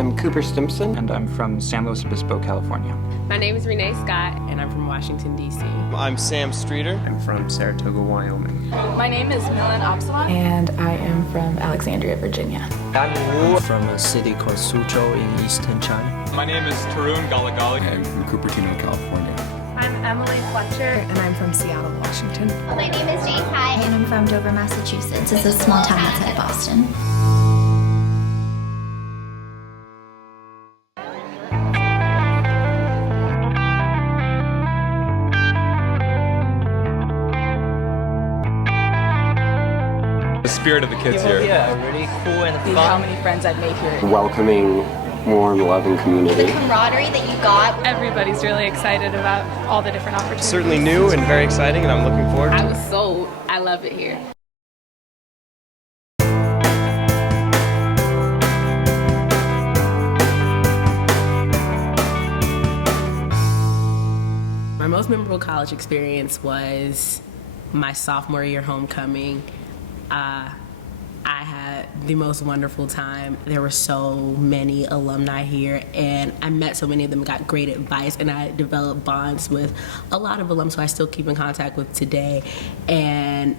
I'm Cooper Stimpson. And I'm from San Luis Obispo, California. My name is Renee Scott. And I'm from Washington, D.C. I'm Sam Streeter. I'm from Saratoga, Wyoming. My name is Milan Absalon. And I am from Alexandria, Virginia. I'm from a city called Suzhou in eastern China. My name is Tarun Galagali. I'm from Cupertino, California. I'm Emily Fletcher. And I'm from Seattle, Washington. My name is Jane Kai. And I'm from Dover, Massachusetts. It's a small town outside Boston. The spirit of the kids here. Yeah, really cool and fun. How many friends I've made here. Welcoming, warm, loving community. The camaraderie that you got. Everybody's really excited about all the different opportunities. Certainly new and very exciting, and I'm looking forward to it. I was sold. I love it here. My most memorable college experience was my sophomore year homecoming. I had the most wonderful time. There were so many alumni here, and I met so many of them, got great advice, and I developed bonds with a lot of alums who I still keep in contact with today. And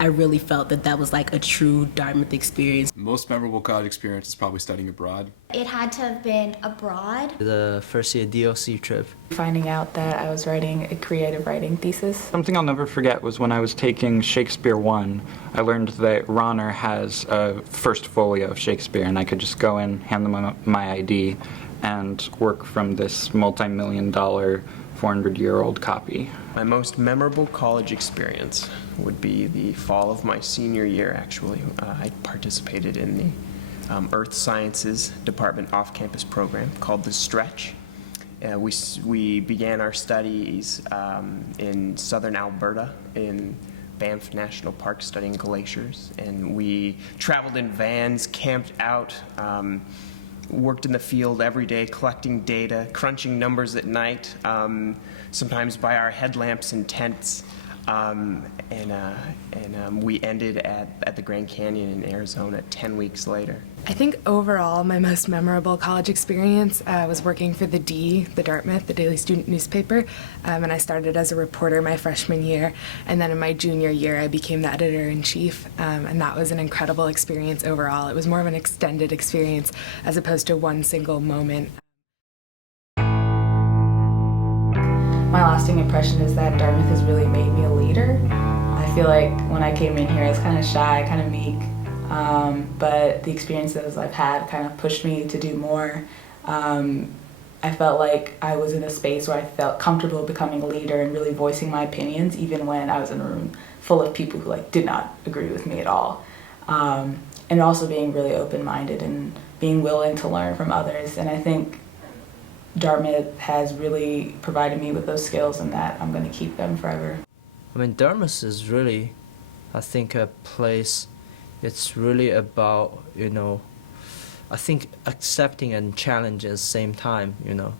I really felt that that was like a true Dartmouth experience. Most memorable college experience is probably studying abroad. It had to have been abroad. The first year DLC trip. Finding out that I was writing a creative writing thesis. Something I'll never forget was when I was taking Shakespeare 1, I learned that Ronner has a first folio of Shakespeare, and I could just go in, hand them my ID, and work from this multi-million-dollar 400-year-old copy. My most memorable college experience would be the fall of my senior year, actually. I participated in the Earth Sciences Department off-campus program called The Stretch. We began our studies in southern Alberta in Banff National Park studying glaciers, and we traveled in vans, camped out, worked in the field every day, collecting data, crunching numbers at night, sometimes by our headlamps and tents, and we ended at the Grand Canyon in Arizona 10 weeks later. I think overall my most memorable college experience was working for the Dartmouth, the daily student newspaper, and I started as a reporter my freshman year, and then in my junior year I became the editor-in-chief, and that was an incredible experience overall. It was more of an extended experience as opposed to one single moment. My lasting impression is that Dartmouth has really made me a leader. I feel like when I came in here I was kind of shy, kind of meek. But the experiences I've had kind of pushed me to do more. I felt like I was in a space where I felt comfortable becoming a leader and really voicing my opinions, even when I was in a room full of people who did not agree with me at all. And also being really open-minded and being willing to learn from others. And I think Dartmouth has really provided me with those skills, and that I'm going to keep them forever. I mean, Dartmouth is really, I think, a place. It's really about, I think accepting and challenging at the same time.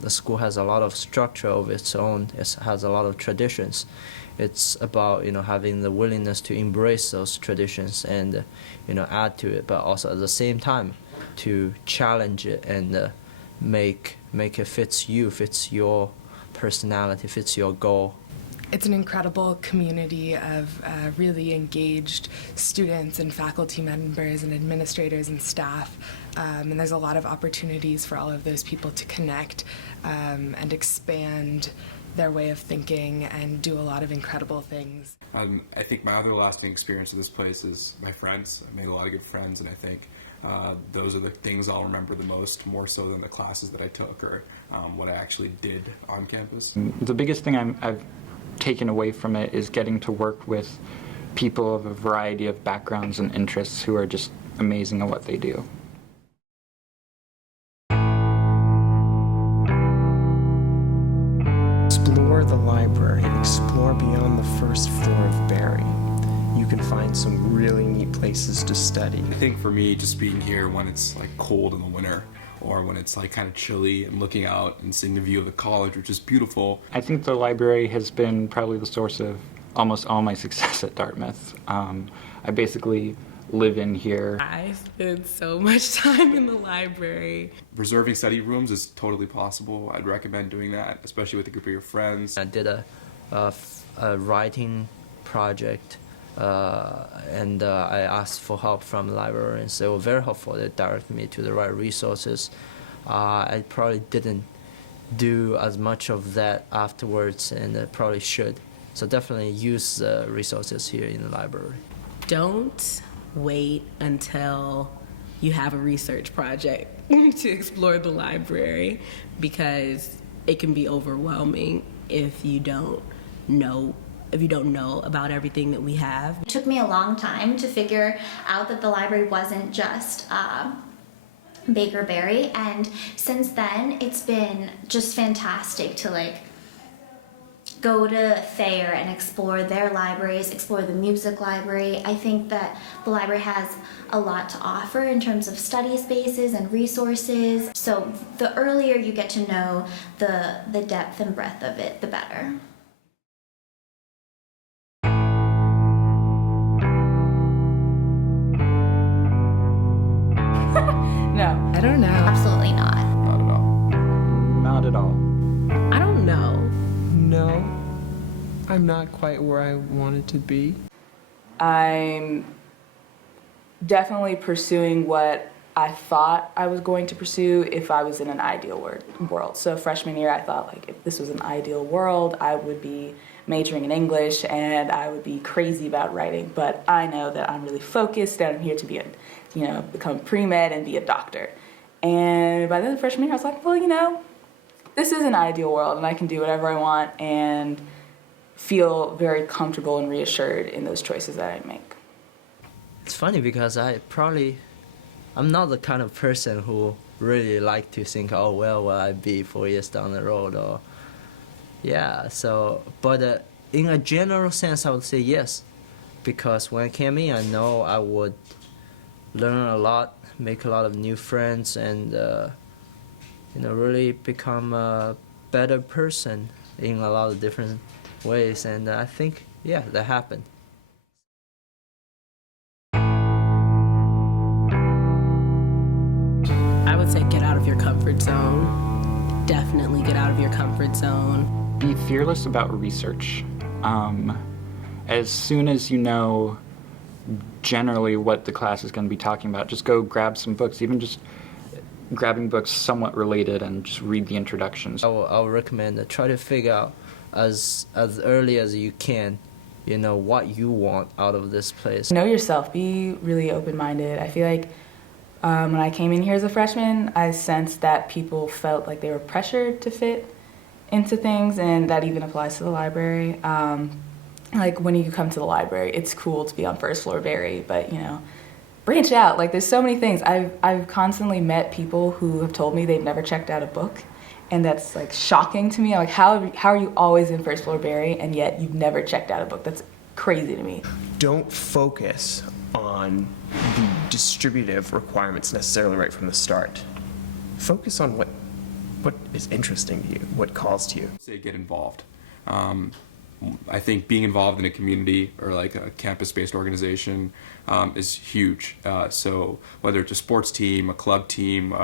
The school has a lot of structure of its own. It has a lot of traditions. It's about, having the willingness to embrace those traditions and, add to it, but also at the same time to challenge it and make it fits you, fits your personality, fits your goal. It's an incredible community of really engaged students and faculty members and administrators and staff, and there's a lot of opportunities for all of those people to connect and expand their way of thinking and do a lot of incredible things. I think my other lasting experience of this place is my friends. I made a lot of good friends, and I think those are the things I'll remember the most, more so than the classes that I took or what I actually did on campus. The biggest thing I've taken away from it is getting to work with people of a variety of backgrounds and interests who are just amazing at what they do. Explore the library, explore beyond the first floor of Barry. You can find some really neat places to study. I think for me, just being here when it's cold in the winter, or when it's kind of chilly, and looking out and seeing the view of the college, which is beautiful. I think the library has been probably the source of almost all my success at Dartmouth. I basically live in here. I spend so much time in the library. Reserving study rooms is totally possible. I'd recommend doing that, especially with a group of your friends. I did a writing project, and I asked for help from librarians. They were very helpful. They directed me to the right resources. I probably didn't do as much of that afterwards, and I probably should. So definitely use the resources here in the library. Don't wait until you have a research project to explore the library, because it can be overwhelming if you don't know about everything that we have. It took me a long time to figure out that the library wasn't just Baker Berry, and since then it's been just fantastic to go to Thayer and explore their libraries, explore the music library. I think that the library has a lot to offer in terms of study spaces and resources. So the earlier you get to know the depth and breadth of it, the better. No. I don't know. Absolutely not. Not at all. Not at all. I don't know. No, I'm not quite where I wanted to be. I'm definitely pursuing what I thought I was going to pursue if I was in an ideal world. So freshman year, I thought if this was an ideal world, I would be majoring in English and I would be crazy about writing. But I know that I'm really focused and I'm here to become pre-med and be a doctor. And by the end of freshman year, I was like, well, this is an ideal world and I can do whatever I want and feel very comfortable and reassured in those choices that I make. It's funny because I'm not the kind of person who really like to think, oh, well, will I be 4 years down the road? Or but in a general sense, I would say yes. Because when I came in, I know I would learn a lot, make a lot of new friends, and really become a better person in a lot of different ways. And I think, that happened. I would say get out of your comfort zone. Definitely get out of your comfort zone. Be fearless about research. As soon as you know generally what the class is going to be talking about, just go grab some books, even just grabbing books somewhat related and just read the introductions. I will recommend that try to figure out as early as you can, what you want out of this place. Know yourself. Be really open-minded. I feel like when I came in here as a freshman, I sensed that people felt like they were pressured to fit into things, and that even applies to the library. When you come to the library, it's cool to be on first floor Berry, but branch out. There's so many things. I've constantly met people who have told me they've never checked out a book, and that's shocking to me. I'm how are you always in first floor Berry and yet you've never checked out a book? That's crazy to me. Don't focus on the distributive requirements necessarily right from the start. Focus on what is interesting to you, what calls to you. Say get involved. I think being involved in a community or a campus-based organization is huge. So whether it's a sports team, a club team,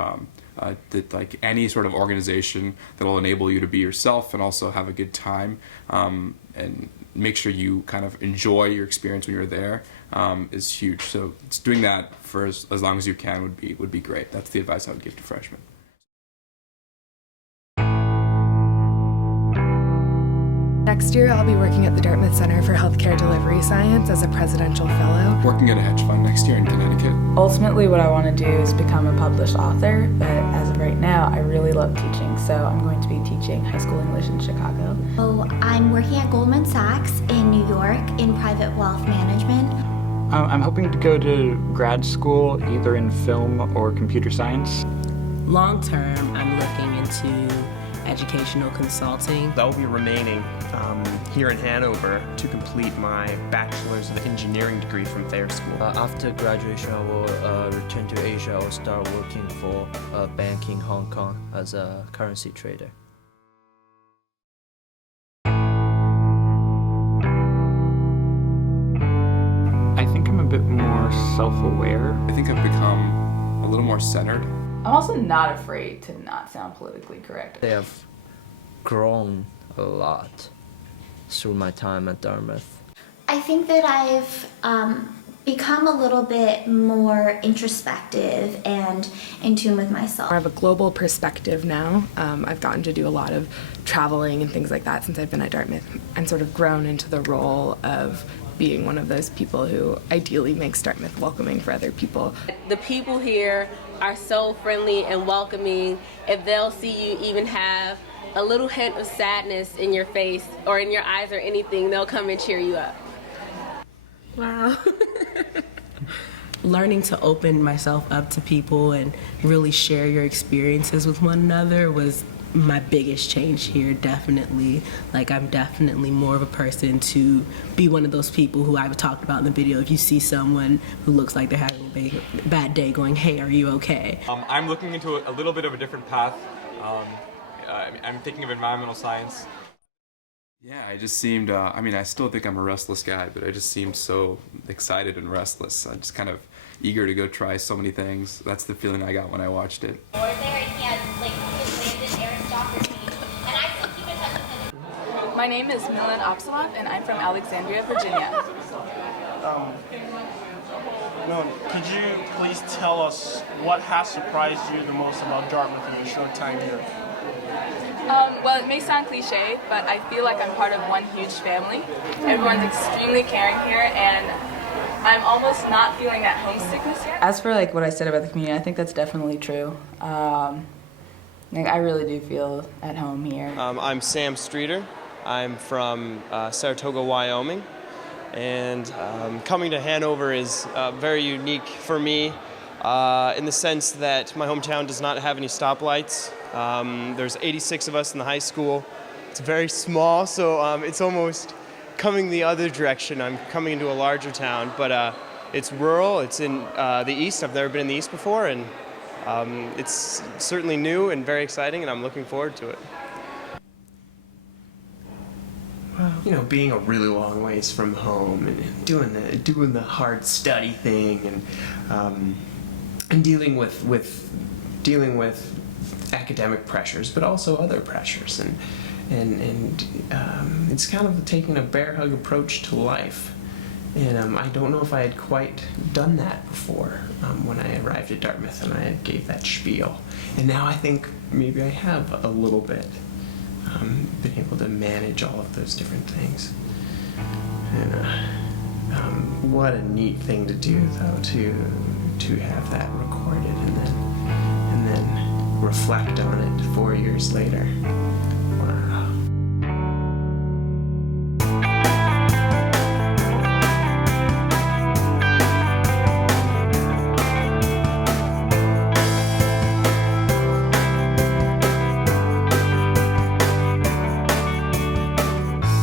any sort of organization that will enable you to be yourself and also have a good time, and make sure you kind of enjoy your experience when you're there, is huge. So doing that for as long as you can would be great. That's the advice I would give to freshmen. Next year, I'll be working at the Dartmouth Center for Healthcare Delivery Science as a presidential fellow. Working at a hedge fund next year in Connecticut. Ultimately, what I want to do is become a published author, but as of right now, I really love teaching, so I'm going to be teaching high school English in Chicago. So I'm working at Goldman Sachs in New York in private wealth management. I'm hoping to go to grad school either in film or computer science. Long term, I'm looking into educational consulting. I'll be remaining here in Hanover to complete my Bachelor's of Engineering degree from Thayer School. After graduation, I will return to Asia. I will start working for a bank in Hong Kong as a currency trader. I think I'm a bit more self-aware. I think I've become a little more centered. I'm also not afraid to not sound politically correct. They have grown a lot through my time at Dartmouth. I think that I've become a little bit more introspective and in tune with myself. I have a global perspective now. I've gotten to do a lot of traveling and things like that since I've been at Dartmouth and sort of grown into the role of being one of those people who ideally makes Dartmouth welcoming for other people. The people here are so friendly and welcoming. If they'll see you even have a little hint of sadness in your face or in your eyes or anything, they'll come and cheer you up. Wow. Learning to open myself up to people and really share your experiences with one another was my biggest change here, definitely. Like, I'm definitely more of a person to be one of those people who I've talked about in the video. If you see someone who looks like they're having a bad day, going, hey, are you okay? I'm looking into a little bit of a different path. I'm thinking of environmental science. Yeah, I just seemed, I mean, I still think I'm a restless guy, but I just seemed so excited and restless. I'm just kind of eager to go try so many things. That's the feeling I got when I watched it. Or there and he had like his landed aristocracy. And I still keep in touch with him. My name is Milan Opsalov, and I'm from Alexandria, Virginia. Milan, could you please tell us what has surprised you the most about Dartmouth in your short time here? Well, it may sound cliche, but I feel like I'm part of one huge family. Everyone's extremely caring here, and I'm almost not feeling that homesickness yet. As for like what I said about the community, I think that's definitely true. Like, I really do feel at home here. I'm Sam Streeter. I'm from Saratoga, Wyoming. And coming to Hanover is very unique for me in the sense that my hometown does not have any stoplights. There's 86 of us in the high school. It's very small, so it's almost coming the other direction. I'm coming into a larger town, but it's rural. It's in the east. I've never been in the east before, and it's certainly new and very exciting, and I'm looking forward to it. You know, being a really long ways from home and doing the hard study thing and dealing with academic pressures, but also other pressures, and it's kind of taking a bear hug approach to life. And I don't know if I had quite done that before when I arrived at Dartmouth and I gave that spiel. And now I think maybe I have a little bit been able to manage all of those different things. And what a neat thing to do, though, to have that recorded and then reflect on it 4 years later. Wow.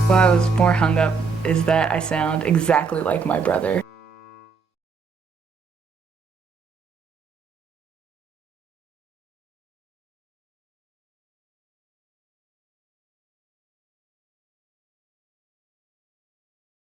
What I was more hung up is that I sound exactly like my brother.